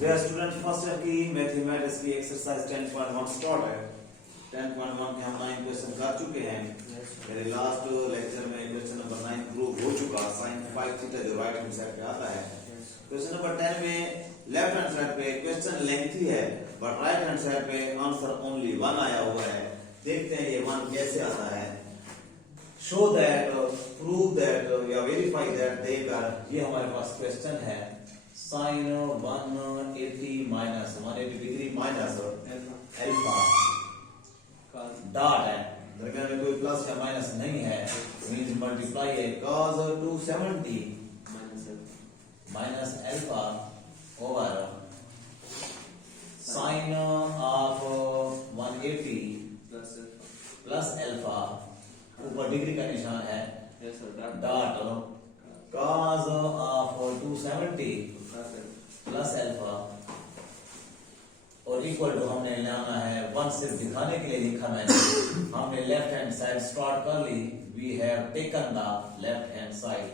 Dear students, first year की mathematics की exercise 10.1 start है। 10.1 के हम 9 क्वेश्चन कर चुके हैं। मेरे लास्ट लेक्चर में क्वेश्चन नंबर 9 प्रूव हो चुका। sin 5 थीटा जो राइट हैंड साइड पे आता है। क्वेश्चन नंबर 10 में लेफ्ट हैंड साइड पे क्वेश्चन लेंथी है बट राइट हैंड साइड पे आंसर ओनली 1 आया हुआ है। देखते हैं ये 1 कैसे आता है। शो दैट, प्रूव दैट या वेरीफाई दैट देकर ये हमारे पास क्वेश्चन है। sin 180 minus 180 degree minus alpha dot है, दरमियान में कोई प्लस या माइनस नहीं है, मींस मल्टीप्लाई है cos 270 minus alpha over sin of 180 plus alpha, ऊपर डिग्री का निशान है dot cos of 270 plus alpha और इक्वल टू हमने लाना है 1 सिर्फ दिखाने के लिए लिखा मैंने। हमने लेफ्ट हैंड साइड स्टार्ट कर ली। We have taken the left hand side.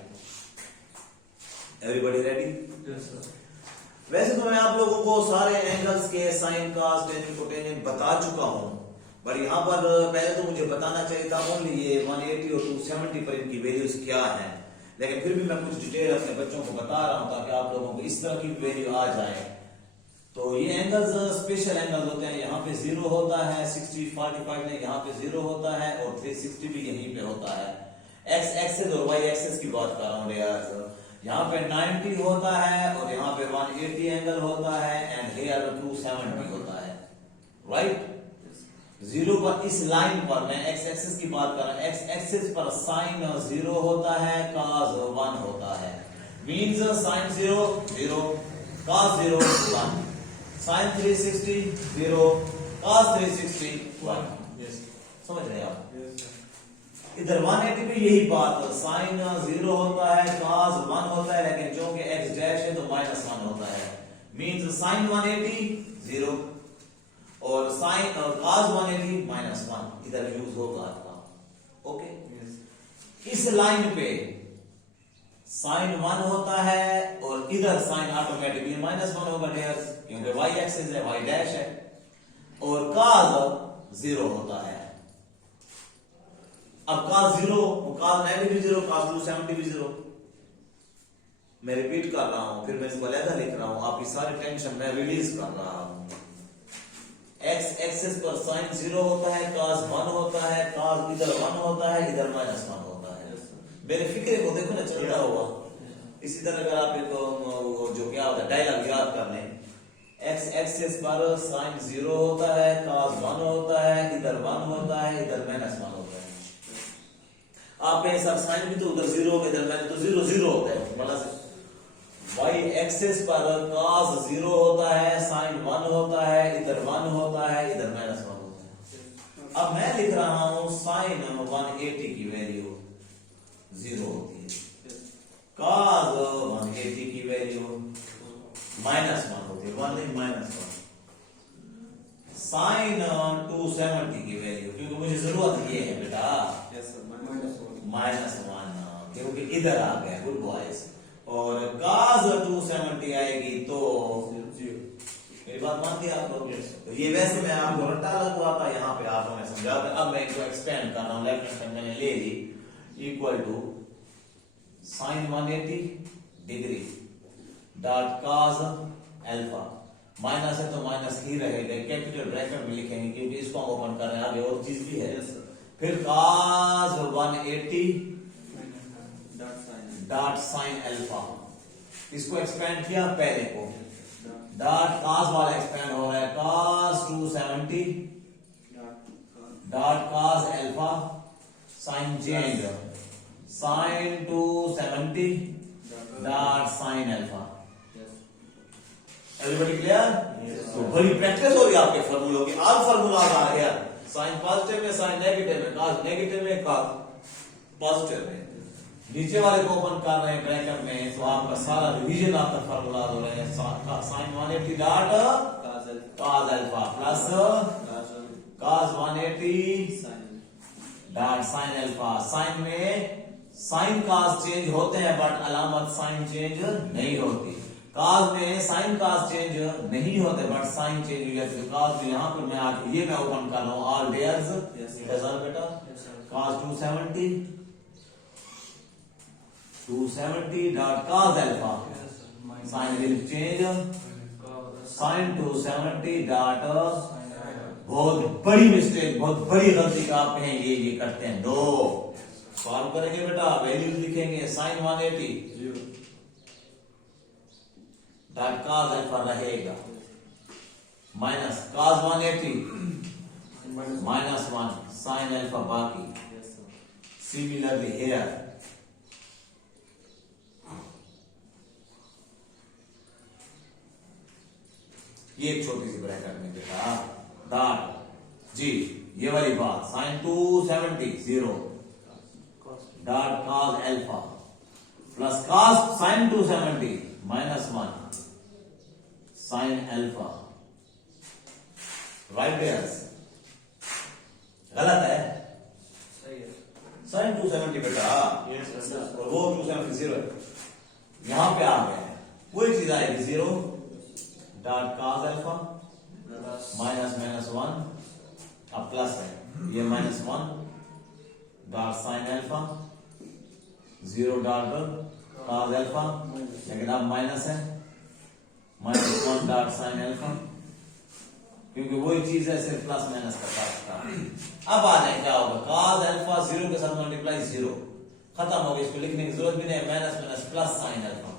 Everybody ready? Yes sir. वैसे तो मैं आप लोगों को सारे एंगल्स के साइन कॉस टेंजेंट कोटेंजेंट बता चुका हूं, पर यहां पर पहले तो मुझे बताना चाहिए था ओनली ये 180 और 270 पर इनकी वैल्यूज क्या है, लेकिन फिर भी मैं कुछ डिटेल अपने बच्चों को बता रहा हूं ताकि आप लोगों को इस तरह की वैल्यू आ जाए। तो ये एंगल्स स्पेशल एंगल्स होते हैं। यहाँ पे 0 होता है, 60 45 में यहाँ पे 0 होता है और 360 भी यहीं पे होता है। एक्स एक्सेस और वाई एक्सेस की बात कर रहा हूँ यार। यहाँ पे 90 होता है और यहाँ पे 180 एंगल होता है एंड हियर 270 होता है, राइट। 0 पर इस लाइन पर मैं एक्स एक्सिस की बात कर रहा हूं। एक्स एक्सिस पर साइन 0 होता है, cos 1 होता है, means sine 0 0, cos 0 1, sine 360 0, cos 360 1। Yes समझ रहे हैं आप? Yes sir. इधर 180 में यही बात, साइन 0 होता है, cos 1 होता है, लेकिन क्योंकि x डैश है तो -1 होता है, मींस साइन 180 0 और साइन और cos 180 -1 इधर यूज होगा आपका। ओके, इस लाइन पे साइन 1 होता है और इधर साइन ऑटोमेटिकली -1 होगा डियर, क्योंकि y एक्सिस है, y डैश है, और cos 0 होता है। अब cos 0, cos 90 भी 0, cos 270 भी 0। मैं रिपीट कर रहा हूं, फिर मैं इसको अलग लिख रहा हूं, आपकी सारी टेंशन मैं रिलीज कर रहा हूं। एक्स एक्सिस पर साइन 0 होता है, cos 1 होता है, cos इधर 1 होता है, इधर -1 होता है। मेरे फिक्रे को देखो ना चलता हुआ। इसी तरह अगर आप एक जो क्या होता है डायलॉग याद कर लें, एक्स एक्सिस पर साइन 0 होता है, cos 1 होता है, इधर 1 होता है, इधर -1 होता है। आप कहें सर साइन भी तो उधर 0 होगा, इधर मैंने तो 0 0 होता है, मतलब y एक्सिस पर cos 0 होता है, sin 1 होता है, इधर 1 होता है, इधर -1 होता है। अब मैं लिख रहा हूं sin 180 की वैल्यू 0 होती है, cos 180 की वैल्यू -1 होती है, 1 नहीं -1। sin 270 की वैल्यू, क्योंकि मुझे जरूरत ये है बेटा, यस सर। -1 क्योंकि इधर आ गया, गुड बॉयज। और cos 270 आएगी तो 0। मेरी बात मानती है आप लोग? तो ये वैसे मैं आपको रट्टा लगवा था, यहाँ पे आप हमें समझा था। अब मैं इसको एक्सपेंड कर रहा हूँ, लेफ्ट हैंड मैंने ले ली, equal to sine 180 degree dot cos alpha, minus है तो माइनस ही रहेगा, कैपिटल ब्रैकेट में लिखेंगे क्योंकि इसको हम ओपन कर रहे हैं, आगे और चीज भी है। फिर cos 180 डॉट साइन अल्फा, इसको एक्सपेंड किया पहले को, डॉट cos वाला एक्सपेंड हो रहा है, cos 270 dot cos alpha, sine change sine 270 dot sine alpha. Everybody clear? तो बड़ी प्रैक्टिस हो रही है आपके फार्मूलों की। ऑल फार्मूला आ रहे हैं, साइन पॉजिटिव में, साइन नेगेटिव में, cos नेगेटिव में, cos पॉजिटिव में। नीचे वाले को ओपन कर रहे हैं ब्रैकेट में, तो आपका सारा रिवीजन आपका फार्मूला हो रहे हैं। Sine 180 dot cos alpha plus cos 180 dot sine alpha. Sine में साइन cos चेंज होते हैं बट अलामत साइन चेंज नहीं होती। काज में साइन काज चेंज नहीं होते बट साइन चेंज हो जाते हैं। काज में यहाँ पर मैं आज ये मैं ओपन कर रहा हूँ ऑल डेयर्स कैसा बेटा cos 270 dot cos alpha sine will change sine 270 dot बहुत बड़ी मिस्टेक बहुत बड़ी गलती का आप कहें ये करते हैं। नो सॉल्व करेंगे बेटा वैल्यूज लिखेंगे साइन 180 डॉट काज अल्फा रहेगा माइनस काज 180 माइनस 1 साइन अल्फा बाकी सिमिलरली हियर ये एक छोटी सी ब्रैकेट में बेटा डॉट जी ये वाली बात sine 270 0 dot cos alpha plus cos sine 270 minus 1 sine alpha right डेयर्स गलत है सही है साइन 270 बेटा और वो 270 0 यहां पे आ गए कोई चीज आएगी 0 dot cos alpha minus minus 1 अब प्लस है ये minus 1 dot sine alpha 0 dot cos alpha लेकिन अब माइनस है माइनस 1 डॉट साइन अल्फा क्योंकि वही चीज है सिर्फ प्लस माइनस का पास अब आ जाए क्या होगा काज अल्फा 0 के साथ मल्टीप्लाई 0 खत्म हो गया इसको लिखने की जरूरत भी नहीं minus minus plus sine alpha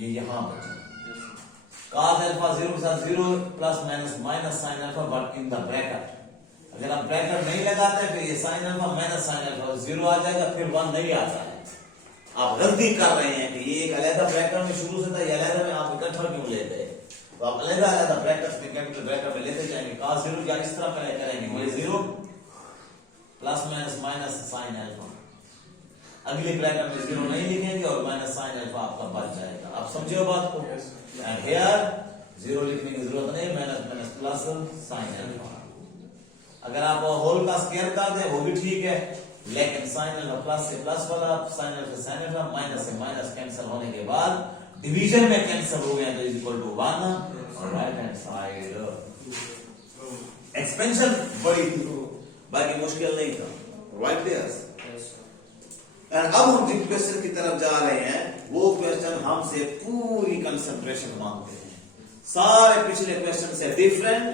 ये यहां बचा काज अल्फा 0 के साथ 0 plus minus minus sine alpha but in the bracket अगर आप ब्रैकेट नहीं लगाते फिर ये sine alpha minus sine alpha 0 आ जाएगा फिर 1 नहीं आता है। आप गलती कर रहे हैं कि ये एक अलग ब्रैकेट में शुरू से था ये अलग में आप इकट्ठा क्यों लेते हैं तो आप अलग ब्रैकेट में कैपिटल ब्रैकेट में लेते जाएंगे काज 0 या इस तरह करेंगे ये 0 plus minus minus sine alpha अगले ब्रैकेट में 0 नहीं लिखेंगे और माइनस साइन अल्फा आपका बच जाएगा। आप समझे बात को एंड हियर 0 लिखने की जरूरत नहीं minus minus plus sine alpha अगर आप होल का स्क्वायर कर दें वो भी ठीक है लेकिन साइन अल्फा प्लस से प्लस वाला sign alpha sine alpha minus से माइनस कैंसिल होने के बाद डिवीजन में कैंसिल हो गया तो इज इक्वल टू 1 और राइट हैंड साइड एक्सपेंशन बड़ी बाकी मुश्किल नहीं था राइट देयर्स एंड अब हम जिस क्वेश्चन की तरफ जा रहे हैं वो क्वेश्चन हमसे पूरी कंसंट्रेशन मांगते हैं सारे पिछले क्वेश्चन से डिफरेंट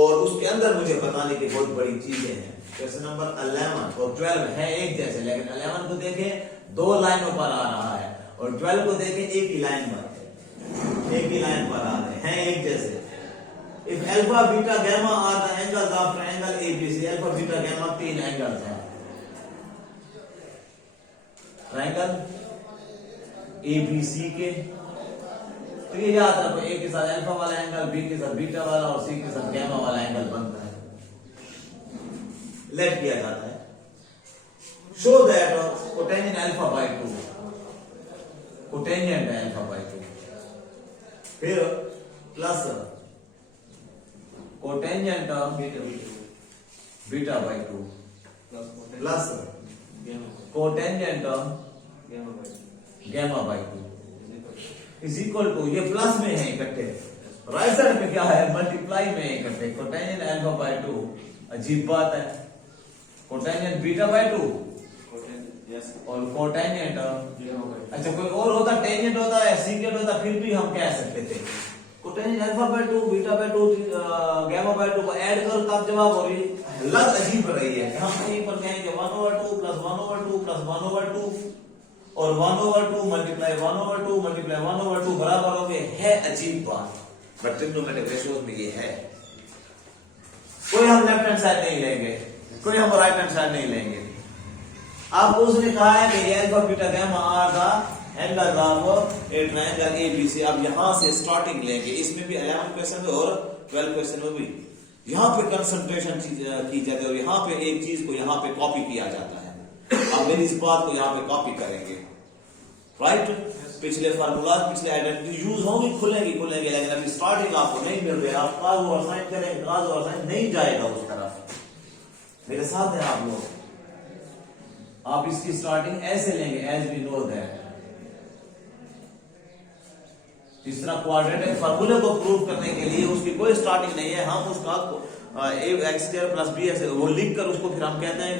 और उसके अंदर मुझे बताने की बहुत बड़ी चीजें हैं। क्वेश्चन नंबर 11 और 12 है एक जैसे लेकिन 11 को देखें 2 लाइनों पर आ रहा है और 12 को देखें एक ही लाइन पर आ रहे हैं एक जैसे। If alpha beta gamma are the angles of triangle ABC alpha beta gamma 3 angles हैं ट्रायंगल एबीसी के तो ये याद रखो ए के साथ अल्फा वाला एंगल बी के साथ बीटा वाला और सी के साथ गामा वाला एंगल बनता है लेट किया जाता है show that cotangent alpha by 2 cotangent alpha by 2 फिर plus cotangent beta by 2 plus cotangent gamma by 2 is equal to ये प्लस में है इकट्ठे राइट साइड पे क्या है मल्टीप्लाई में इकट्ठे कोटेंजेंट अल्फा बाय 2 अजीब बात है कोटेंजेंट बीटा बाय 2 और कोटेंजेंट अच्छा कोई और होता टेंजेंट होता है सीकेंट होता फिर भी हम कह सकते थे cotangent alpha by 2 beta by 2 gamma by 2 को ऐड करो तब जवाब हो रही लग अजीब रही है हम कहीं पर कहेंगे 1/2 प्लस 1/2 प्लस 1/2 और 1/2 मल्टीप्लाई 1/2 मल्टीप्लाई 1/2 बराबर हो गए है अजीब बात बट ट्रिग्नोमेट्रिक रेशियोज में ये है। कोई हम लेफ्ट हैंड साइड नहीं लेंगे कोई हम राइट हैंड साइड नहीं लेंगे। आपको उसने कहा है कि alpha beta gamma are the angle of a triangle ABC. अब यहां से स्टार्टिंग लेंगे इसमें भी 11 क्वेश्चन में और 12 क्वेश्चन में भी यहां पे कंसंट्रेशन की जाती है और यहां पे एक चीज को यहां पे कॉपी किया जाता है। अब मेरी इस बात को यहां पे कॉपी करेंगे राइट पिछले फार्मूला पिछले आइडेंटिटी यूज होंगी खुलेंगी लेकिन अभी स्टार्टिंग आपको नहीं मिल रही आप काज और साइन करेंगे काज और साइन नहीं जाएगा उस तरफ मेरे साथ है आप लोग। आप इसकी स्टार्टिंग ऐसे लेंगे एज वी नो दैट जिस तरह क्वाड्रेटिक फार्मूले को प्रूव करने के लिए उसकी कोई स्टार्टिंग नहीं है, हम उसका एक्स स्क्वायर प्लस बी ऐसे वो लिख कर उसको फिर हम कहते हैं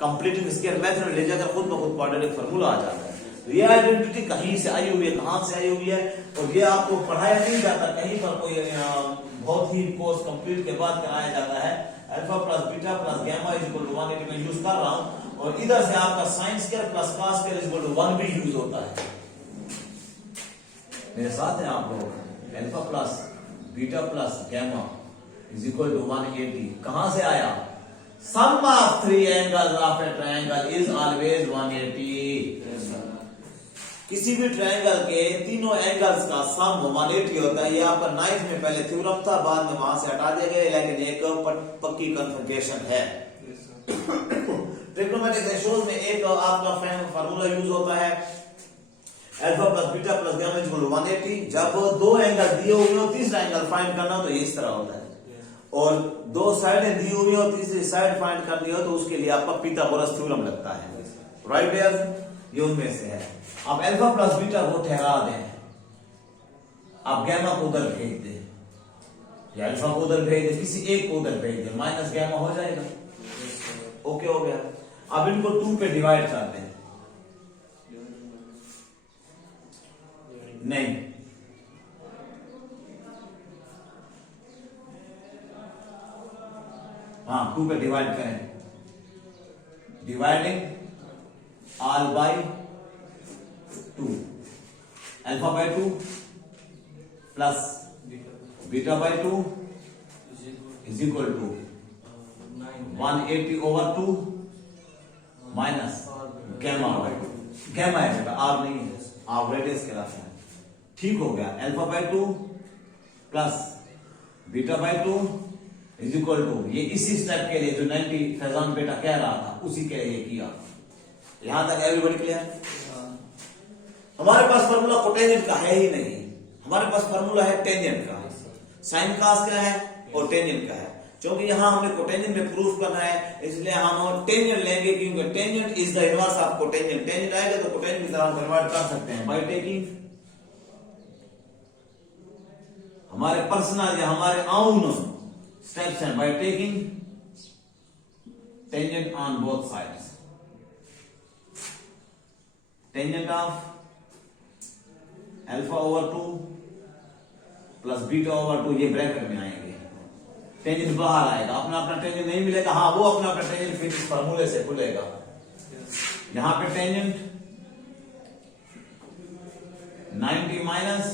कंप्लीटिंग स्क्वायर मेथड ले जाकर खुद ब खुद क्वाड्रेटिक फार्मूला आ जाता है। तो ये आइडेंटिटी कहीं से आई हुई है, कहां से आई हुई है, और ये आपको पढ़ाया नहीं जाता कहीं पर, कोई बहुत ही कोर्स कंप्लीट के बाद कराया जाता है। Alpha plus beta plus gamma is equal to 180 में यूज कर रहा हूं, और इधर से आपका sine square plus cos square is equal to 1 भी यूज होता है। मेरे साथ हैं आप लोग? Alpha plus beta plus gamma is equal to 180 कहां से आया? Sum of three angles of a triangle is always 180। किसी भी ट्रायंगल के तीनों एंगल्स का सम 180 होता है। ये आपका 9th में पहले थ्योरम था, बाद में वहां से हटा दिया गया, लेकिन एक पक्की कन्फर्मेशन है। ट्रिग्नोमेट्रिक रेशियोज में एक आपका फार्मूला यूज होता है, alpha plus beta plus gamma is equal to 180। जब दो एंगल दिए हुए हो, तीसरा एंगल फाइंड करना हो तो ये इस तरह होता है, और दो साइडें दी हुई हो, तीसरी साइड फाइंड करनी हो तो उसके लिए आपका पाइथागोरस थ्योरम लगता है। राइट यार, ये उनमें से है। आप अल्फा प्लस बीटा को ठहरा दें, आप गामा को उधर भेज दें, या अल्फा को उधर भेज दें, किसी एक को उधर भेज दें, माइनस गामा हो जाएगा। ओके हो गया। अब इनको 2 पे डिवाइड कर दें, नहीं हाँ 2 पे डिवाइड करें, dividing all by 2, alpha by 2 plus beta by 2 is equal to 180 over 2 minus gamma by 2। Gamma है बेटा, आर नहीं है, आर रेडियस के रास्ते है। ठीक हो गया। Alpha by 2 plus beta by 2 is equal to, ये इसी स्टेप के लिए जो 90 फैजान बेटा कह रहा था उसी के लिए किया। यहां तक एवरीबॉडी क्लियर? हमारे पास फार्मूला कोटेंजेंट का है ही नहीं, हमारे पास फार्मूला है टेंजेंट का। साइन कॉस का है और टेंजेंट का है। क्योंकि यहां हमने कोटेंजेंट में प्रूफ करना है, इसलिए हम टेंजेंट लेंगे, क्योंकि tangent is the inverse of cotangent. Tangent आएगा तो कोटेंजेंट की तरह कन्वर्ट कर सकते हैं बाय टेकिंग हमारे पर्सनल या हमारे ओन स्टेप्स हैं, by taking tangent on both sides. Tangent of alpha over 2 plus beta over 2 ये ब्रैकेट में आएंगे, टेंजेंट बाहर आएगा, अपना अपना टेंजेंट नहीं मिलेगा। हाँ, वो अपना अपना टेंजेंट फिर इस फार्मूले से खुलेगा। यहां पे टेंजेंट 90 माइनस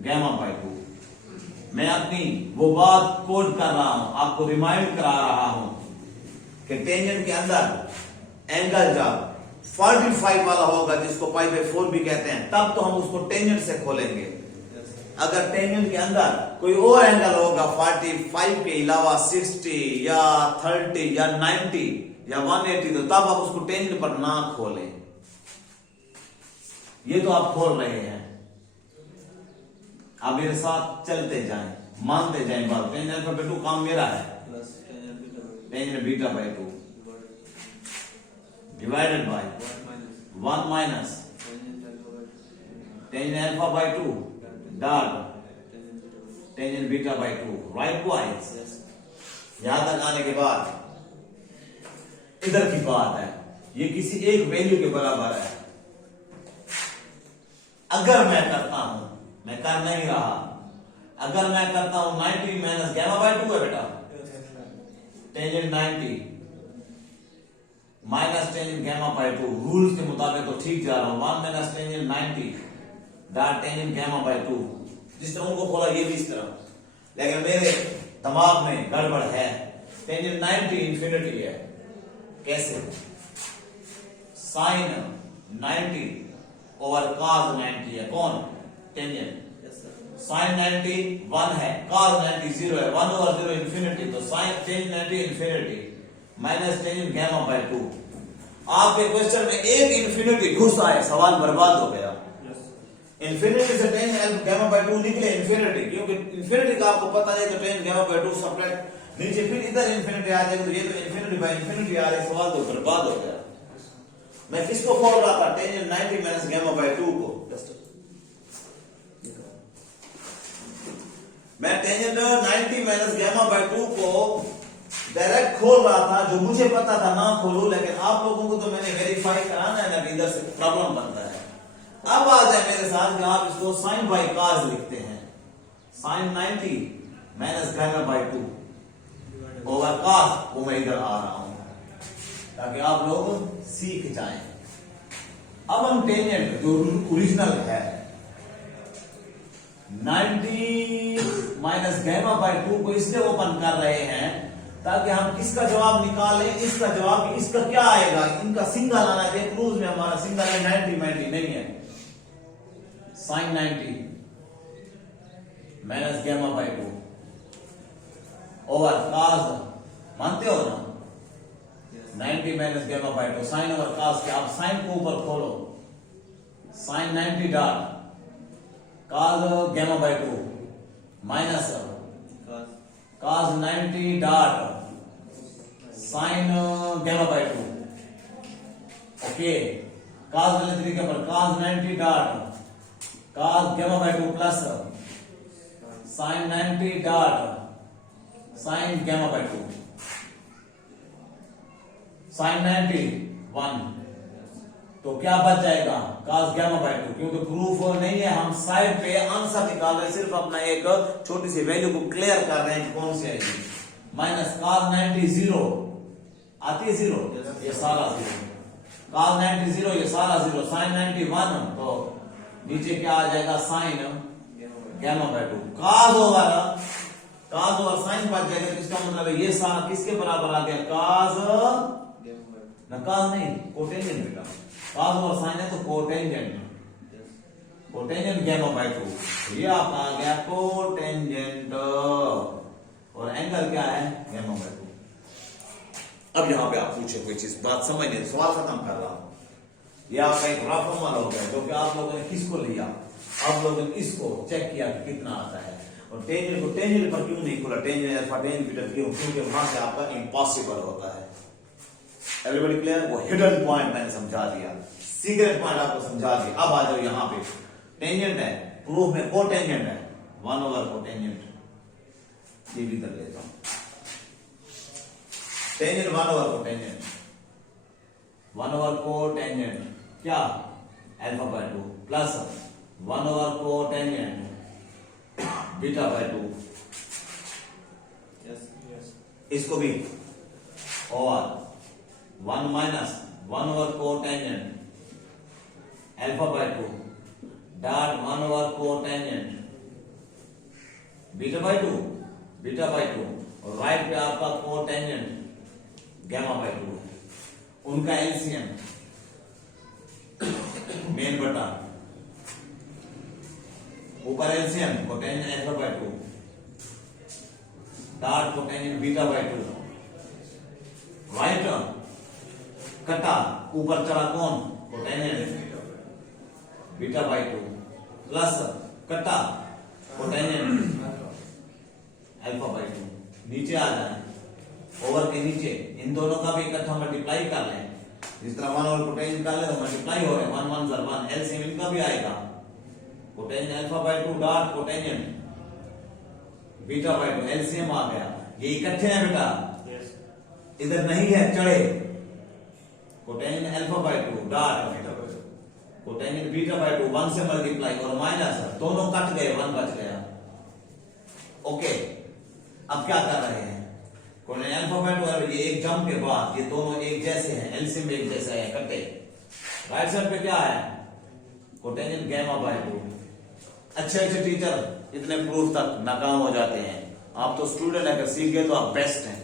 गामा बाय 2। मैं अपनी वो बात कोड कर रहा हूं, आपको रिमाइंड करा रहा हूं कि टेंजेंट के अंदर एंगल जब 45 वाला होगा, जिसको पाई बाय 4 भी कहते हैं, तब तो हम उसको टेंजेंट से खोलेंगे। अगर टेंजेंट के अंदर कोई और एंगल होगा 45 के अलावा 60 या 30 या 90 या 180, तो तब आप उसको टेंजेंट पर ना खोलें। ये तो आप खोल रहे हैं, आप मेरे साथ चलते जाएं, मानते जाएं बात। टेंजेंट अल्फा बाय 2 काम मेरा है, tangent beta by 2 divided by 1 minus tangent alpha by 2 dot tangent beta by 2। Right boys? यहां तक आने के बाद इधर की बात है, ये किसी एक वैल्यू के बराबर है। अगर मैं करता हूं, मैं कर नहीं रहा, अगर मैं करता हूं 90 माइनस गामा बाय 2 है बेटा, tangent 90 minus tangent gamma by 2, rules के मुताबिक तो ठीक जा रहा हूं। 1 minus tangent 90 dot tangent gamma by 2। जिस तरह उनको खोला ये भी इस तरह, लेकिन मेरे दिमाग में गड़बड़ है। टेंजेंट 90 इंफिनिटी है, कैसे? साइन 90 ओवर कॉस 90 है, कौन? टेंजेंट। साइन 90 1 है, cos 90 0 है, 1 ओवर 0 इंफिनिटी, तो sine tangent 90 infinity minus tangent gamma by 2। आपके क्वेश्चन में एक इंफिनिटी घुस आए, सवाल बर्बाद हो गया। इंफिनिटी से टेंजेंट गामा बाय 2 निकले इंफिनिटी, क्योंकि इंफिनिटी का आपको पता है तो टेंजेंट गामा बाय 2 सब्ट्रैक्ट नीचे, फिर इधर इंफिनिटी आ जाएगी, तो ये तो इंफिनिटी बाय इंफिनिटी आ रही, सवाल तो बर्बाद हो गया। मैं किसको खोल रहा था? टेंजेंट 90 माइनस गामा बाय 2 को। टेंजेंट 90 माइनस गैमा बाय 2 को डायरेक्ट खोल रहा था, जो मुझे पता था ना खोलूं, लेकिन आप लोगों को तो मैंने वेरीफाई कराना है ना कि इधर से प्रॉब्लम बनता है। अब आ जाए मेरे साथ कि आप इसको साइन बाय काज लिखते हैं। Sine 90 minus gamma by 2 over cos, वो मैं इधर आ रहा हूं ताकि आप लोग सीख जाएं। अब हम टेंजेंट जो ओरिजिनल है 90 माइनस गैमा बाय 2 को इसलिए ओपन कर रहे हैं ताकि हम किसका जवाब निकालें, इसका जवाब, इसका क्या आएगा, इनका सिंगल आना चाहिए। क्रूज में हमारा सिंगल है 90 नहीं है। Sine 90 minus gamma by 2 over cos, मानते हो ना 90 minus gamma by 2 sine over cos के। आप साइन को ऊपर खोलो, sine 90 dot cos gamma by 2 minus cos 90 dot sine gamma by 2। Okay, cos वाले तरीके पर cos 90 dot cos gamma by 2 plus sine 90 dot sine gamma by 2। Sine 90 1, तो क्या बच जाएगा काज गैमा बाय 2। क्योंकि प्रूफ नहीं है, हम साइड पे आंसर निकाल रहे हैं, सिर्फ अपना एक छोटी सी वैल्यू को क्लियर कर रहे हैं कौन सी आएगी। माइनस काज 90 0 आती है 0, ये सारा 0, काज 90 0, ये सारा 0, साइन 90 1, तो नीचे क्या आ जाएगा sine gamma by 2। Cos over sine बच जाएगा, तो इसका मतलब है ये सारा किसके बराबर आ गया, काज ना, काज नहीं, कोटेंजेंट बेटा, काज ओवर साइन है तो कोटेंजेंट गैमा बाय 2, ये आपका आ गया कोटेंजेंट, और एंगल क्या है गैमा बाय 2। अब यहां पे आप पूछे कोई चीज, बात समझिए, सवाल खत्म कर रहा हूं। ये आपका एक रफ अमल हो गया, क्योंकि आप लोगों ने किसको लिया, आप लोगों ने इसको चेक किया कि कितना आता है, और टेंजेंट को टेंजेंट पर क्यों नहीं खोला, टेंजेंट अल्फा टेंजेंट बीटा क्यों, क्योंकि वहां से आपका इम्पॉसिबल होता है। Everybody clear? वो हिडन पॉइंट मैंने समझा दिया, सीक्रेट पॉइंट आपको समझा दिया। अब आ जाओ यहां पे, टेंजेंट है, प्रूफ में कोटेंजेंट है, 1 ओवर कोटेंजेंट, ये भी कर लेता हूं, tangent 1 over cotangent, 1 over cotangent क्या alpha by 2 plus 1 over cotangent beta by 2, इसको भी over 1 minus 1 over cotangent alpha by 2 dot 1 over cotangent beta by 2, और राइट पे आपका कोटेंजेंट गैमा बाय 2 है। उनका एलसीएम मेन बटा ऊपर LCM cotangent alpha by 2 dot cotangent beta by 2, right कटा ऊपर चला कौन कोटेंजेंट बीटा बाय 2 प्लस कटा कोटेंजेंट अल्फा बाय 2, नीचे आ जाए ओवर के नीचे इन दोनों का भी इकट्ठा मल्टीप्लाई कर लें, जिस तरह 1 ओवर कोटेंजेंट कर ले तो मल्टीप्लाई हो रहे हैं, 1 1 1 एलसीएम इनका भी आएगा, cotangent alpha by 2 dot cotangent beta by 2 LCM आ गया। ये इकट्ठे हैं बेटा, इधर नहीं है चढ़े, cotangent alpha by 2 dot cotangent beta by 2 1 से मल्टीप्लाई और माइनस, दोनों कट गए, 1 बच गया। ओके, अब क्या कर रहे हैं, कोटेंजेंट अल्फा बाय 2, ये एक जंप के बाद ये दोनों एक जैसे हैं, एलसीएम एक जैसा है, कटे। राइट साइड पे क्या है कोटेंजेंट गैमा बाय 2। अच्छे टीचर इतने प्रूफ तक नाकाम हो जाते हैं, आप तो स्टूडेंट अगर सीख गए तो आप बेस्ट हैं।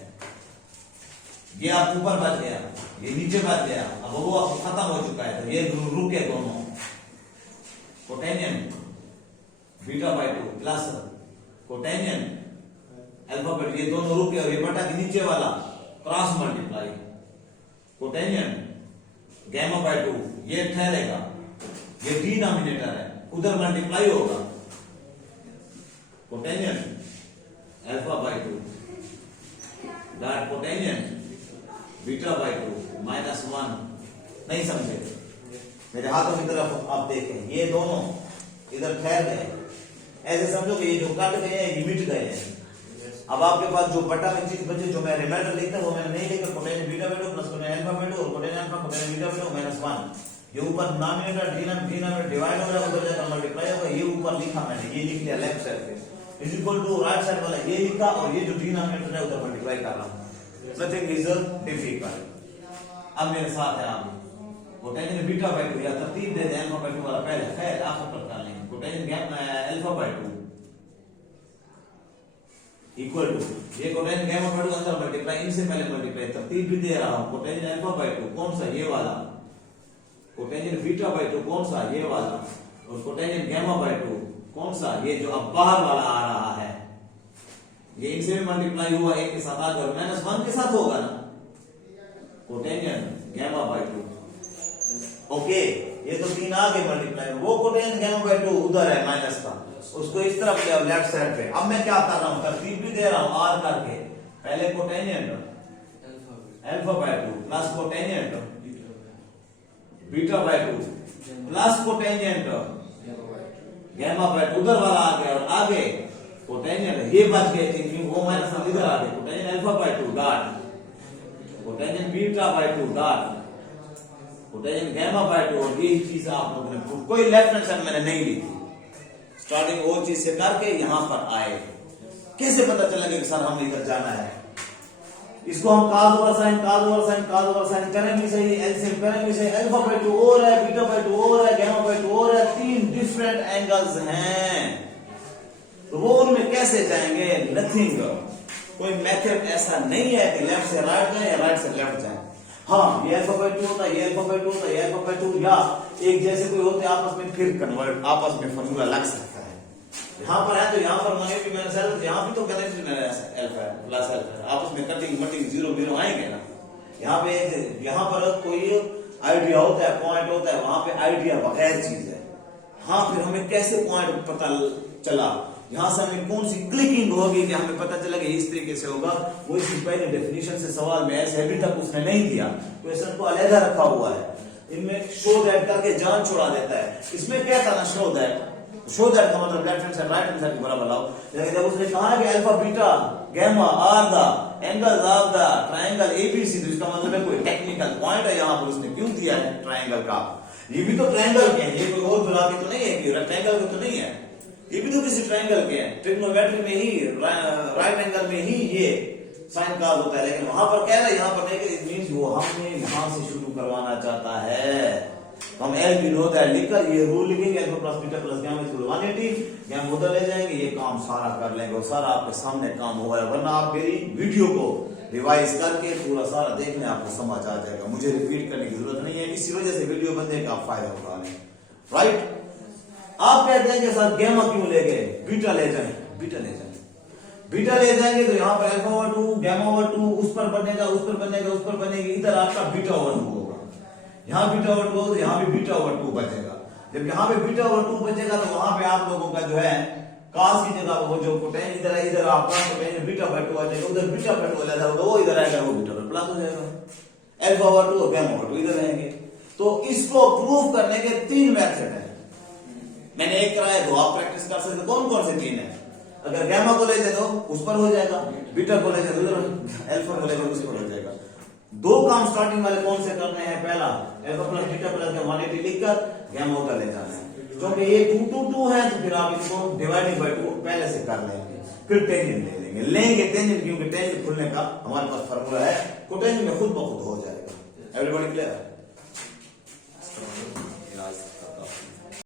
ये आप ऊपर बच गया, ये नीचे बच गया, अब वो आपको खत्म हो चुका है, तो ये रुके दोनों, cotangent beta by 2 plus cotangent alpha by 2, ये दोनों रुके, और ये बटा के नीचे वाला cross multiply, cotangent gamma by 2 ये ठहरेगा, ये डिनोमिनेटर है, उधर मल्टीप्लाई होगा, cotangent alpha by 2 dot cotangent beta by 2 minus 1। नहीं समझे, मेरे हाथों की तरफ आप देखें, ये दोनों इधर ठहर गए, ऐसे समझो कि ये जो कट गए हैं ये मिट गए हैं, अब आपके पास जो बटा में चीज बचे, जो मैं रिमाइंडर लिखता हूं वो मैंने नहीं लिखा, कोटेन बीटा बेटो प्लस कोटेन अल्फा बेटो और कोटेन अल्फा कोटेन बीटा बेटो -1। ये ऊपर डिनोमिनेटर डिनोमिनेटर डिवाइड हो रहा है, उधर जाकर मल्टीप्लाई होगा। ये ऊपर लिखा मैंने, ये लिख लिया लेफ्ट साइड पे is equal to right side वाला ये लिखा, और ये जो डिनोमिनेटर है उधर मल्टीप्लाई कर रहा हूं। Nothing is difficult. अब मेरे साथ है आप कोटेन बीटा बाय 2 या तरतीब दे दें अल्फा बाय 2 वाला पहले, खैर आखिर पर कर लेंगे। कोटेन अल्फा बाय 2 इक्वल टू ये कोटेन गामा बाय 2 अंदर मल्टीप्लाई, इनसे पहले मल्टीप्लाई तरतीब भी दे रहा हूं। कोटेन अल्फा बाय 2 कौन सा, ये वाला। कोटेन बीटा बाय 2 कौन सा, ये वाला। और कोटेन गामा बाय 2 कौन सा, ये जो अब बाहर वाला आ रहा है। ये इनसे भी मल्टीप्लाई हुआ, एक के साथ आकर -1 के साथ होगा ना, कोटेन गामा बाय 2। ओके, ये तो 3 आगे मल्टीप्लाई, वो कोटेन गामा बाय 2 उधर है माइनस का, उसको इस तरफ ले आओ लेफ्ट साइड पे। अब मैं क्या कर रहा हूं, तरतीब भी दे रहा हूं आर करके। पहले cot alpha by 2 plus cot beta by 2 plus cot gamma by 2 उधर वाला आ गया, और आगे कोटेन ये बच गए थे क्योंकि वो माइनस इधर आ गए। Cot alpha by 2 dot cot beta by 2 dot cot gamma by 2। और ये चीज आप लोगों ने कोई लेफ्ट हैंड साइड मैंने नहीं लिखी, स्टार्टिंग वो चीज से करके यहां पर आए। कैसे पता चलेगा कि सर हमें इधर जाना है। इसको हम cos ओवर साइन करें भी सही, एलसीएम करें भी सही। अल्फा बाय 2 और है, बीटा बाय 2 और है, गामा बाय 2 और है, 3 डिफरेंट एंगल्स हैं, तो वो उनमें कैसे जाएंगे, नथिंग। कोई मेथड ऐसा नहीं है कि लेफ्ट से राइट जाए या राइट से लेफ्ट जाए। हाँ, ये अल्फा बाय 2 होता है, ये अल्फा बाय 2 होता है, ये अल्फा बाय 2, या एक जैसे कोई होते आपस में, फिर कन्वर्ट आपस में फॉर्मूला लग सकता है। यहाँ पर है तो यहाँ पर नेगेटिव माइनस अल्फा, यहाँ भी तो negative minus alpha plus alpha, आपस में कटिंग मटिंग 0 0 आएंगे ना। यहाँ पे यहाँ पर कोई आइडिया होता है, पॉइंट होता है, वहां पे आइडिया बगैर चीज है। हाँ, फिर हमें कैसे पॉइंट पता चला, यहां से हमें कौन सी क्लिकिंग होगी कि हमें पता चला कि इस तरीके से होगा। वो इसकी पहले डेफिनेशन से सवाल में ऐसे अभी तक उसने नहीं दिया, क्वेश्चन को अलग रखा हुआ है। इनमें शो दैट करके जान छुड़ा देता है। इसमें क्या था ना, शो दैट का मतलब left hand side right hand side बराबर लाओ। लेकिन जब उसने कहा कि alpha beta gamma are the angles of the triangle ABC, तो इसका मतलब है कोई टेक्निकल पॉइंट है यहां पर। उसने क्यों दिया है ट्रायंगल का, ये भी तो ट्रायंगल के हैं, ये कोई और बुला के तो नहीं है कि रेक्टेंगल के तो नहीं है, ये भी तो किसी ट्रायंगल के हैं। ट्रिग्नोमेट्री में ही राइट एंगल में ही ये साइन कॉस होता है, लेकिन वहां पर कह रहा है, यहां पर नहीं, इट मींस वो हमें यहां से शुरू करवाना चाहता है। हम एल बी नो दैट लिखकर ये रूल लिखेंगे, alpha plus beta plus gamma equal 180, gamma उधर ले जाएंगे, ये काम सारा कर लेंगे और सारा आपके सामने काम होगा। वरना आप मेरी वीडियो को रिवाइज करके पूरा सारा देख लें, आपको समझ आ जाएगा, मुझे रिपीट करने की जरूरत नहीं है। इसी वजह से वीडियो बनने का आप फायदा उठा लें, राइट। आप कहते हैं कि सर गामा क्यों ले गए, बीटा ले जाएं, बीटा ले जाएंगे तो यहाँ पर अल्फा ओवर 2 गामा ओवर 2 उस पर बनेगा, उस पर बनेगा, उस पर बनेगी, इधर आपका बीटा ओवर 2 होगा। यहाँ बीटा ओवर 2 होगा, यहाँ भी बीटा ओवर 2 बचेगा। जब यहाँ पे बीटा ओवर 2 बचेगा तो वहां पे आप लोगों का जो है cos की जगह वो जो कोटेन इधर है, इधर आपका कोटेन बीटा बाय 2 आ जाएगा, उधर बीटा बाय 2 आ जाएगा, वो इधर आएगा, वो बीटा बाय प्लस हो जाएगा। अल्फा ओवर 2 और गामा ओवर 2 इधर रहेंगे। तो इसको प्रूव करने के 3 मेथड है, मैंने एक कराया, 2 आप प्रैक्टिस कर सकते। कौन कौन से 3 है? अगर गामा को ले जाए तो उस पर हो जाएगा, बीटा को ले जाए तो अल्फा को ले जाए उस पर हो जाएगा। 2 काम स्टार्टिंग वाले कौन से करने हैं? पहला alpha plus beta plus gamma 180 लिखकर गामा उधर ले जाना है, क्योंकि ये 2 2 2 है तो फिर आप इसको डिवाइडेड बाय 2 पहले से कर लेंगे, फिर टेंजेंट ले लेंगे टेंजेंट, क्योंकि टेंजेंट खुलने का हमारे पास फार्मूला है, कोटेंजेंट में खुद ब खुद हो जाएगा। Everybody clear?